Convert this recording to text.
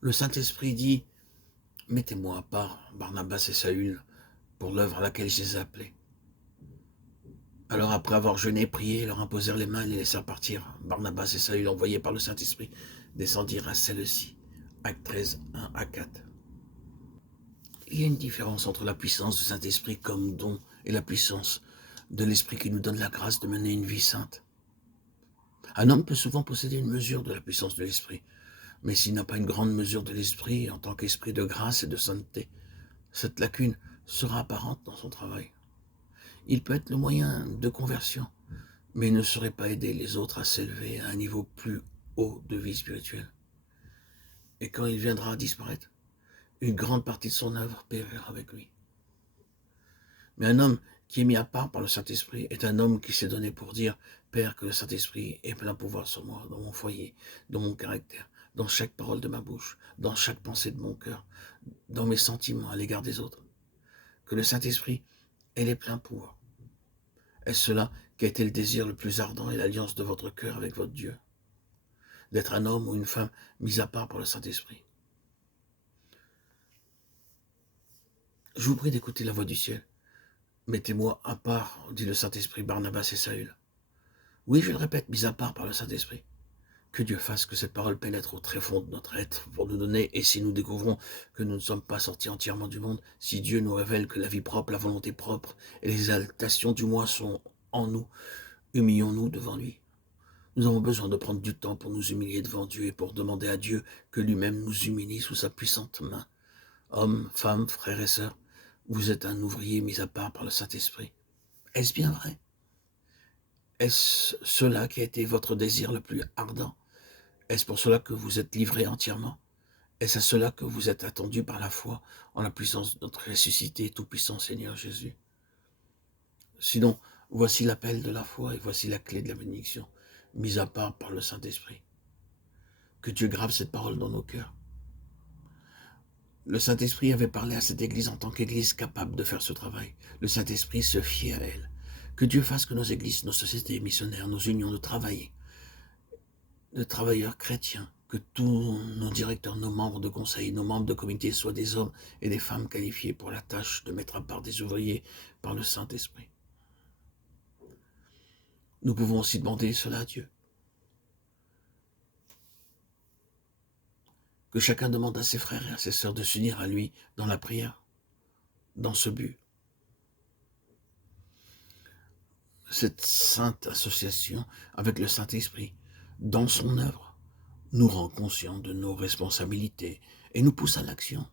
Le Saint-Esprit dit, mettez-moi à part Barnabas et Saül pour l'œuvre à laquelle je les ai appelés. Alors après avoir jeûné et prié, ils leur imposèrent les mains et les laissèrent partir. Barnabas et Saül, envoyés par le Saint-Esprit, descendirent à celle-ci. Acte 13, 1 à 4. Il y a une différence entre la puissance du Saint-Esprit comme don et la puissance de l'Esprit qui nous donne la grâce de mener une vie sainte. Un homme peut souvent posséder une mesure de la puissance de l'Esprit, mais s'il n'a pas une grande mesure de l'Esprit en tant qu'esprit de grâce et de sainteté, cette lacune sera apparente dans son travail. Il peut être le moyen de conversion, mais il ne saurait pas aider les autres à s'élever à un niveau plus haut de vie spirituelle. Et quand il viendra à disparaître, une grande partie de son œuvre périra avec lui. Mais un homme qui est mis à part par le Saint-Esprit est un homme qui s'est donné pour dire « Père, que le Saint-Esprit ait plein pouvoir sur moi, dans mon foyer, dans mon caractère, dans chaque parole de ma bouche, dans chaque pensée de mon cœur, dans mes sentiments à l'égard des autres. Que le Saint-Esprit ait les pleins pouvoirs. Est-ce cela qui a été le désir le plus ardent et l'alliance de votre cœur avec votre Dieu? D'être un homme ou une femme mis à part par le Saint-Esprit. Je vous prie d'écouter la voix du ciel. Mettez-moi à part, dit le Saint-Esprit, Barnabas et Saül. Oui, je le répète, mis à part par le Saint-Esprit. Que Dieu fasse que cette parole pénètre au tréfonds de notre être pour nous donner, et si nous découvrons que nous ne sommes pas sortis entièrement du monde, si Dieu nous révèle que la vie propre, la volonté propre et les exaltations du moi sont en nous, humilions-nous devant lui. Nous avons besoin de prendre du temps pour nous humilier devant Dieu et pour demander à Dieu que lui-même nous humilie sous sa puissante main. Hommes, femmes, frères et sœurs, vous êtes un ouvrier mis à part par le Saint-Esprit. Est-ce bien vrai? Est-ce cela qui a été votre désir le plus ardent? Est-ce pour cela que vous êtes livré entièrement? Est-ce à cela que vous êtes attendu par la foi en la puissance de notre ressuscité et tout-puissant Seigneur Jésus? Sinon, voici l'appel de la foi et voici la clé de la bénédiction, mise à part par le Saint-Esprit. Que Dieu grave cette parole dans nos cœurs. Le Saint-Esprit avait parlé à cette Église en tant qu'Église capable de faire ce travail. Le Saint-Esprit se fiait à elle. Que Dieu fasse que nos églises, nos sociétés missionnaires, nos unions de travailleurs chrétiens, que tous nos directeurs, nos membres de conseil, nos membres de comité soient des hommes et des femmes qualifiés pour la tâche de mettre à part des ouvriers par le Saint-Esprit. Nous pouvons aussi demander cela à Dieu. Que chacun demande à ses frères et à ses sœurs de s'unir à lui dans la prière, dans ce but. Cette sainte association avec le Saint-Esprit, dans son œuvre, nous rend conscients de nos responsabilités et nous pousse à l'action.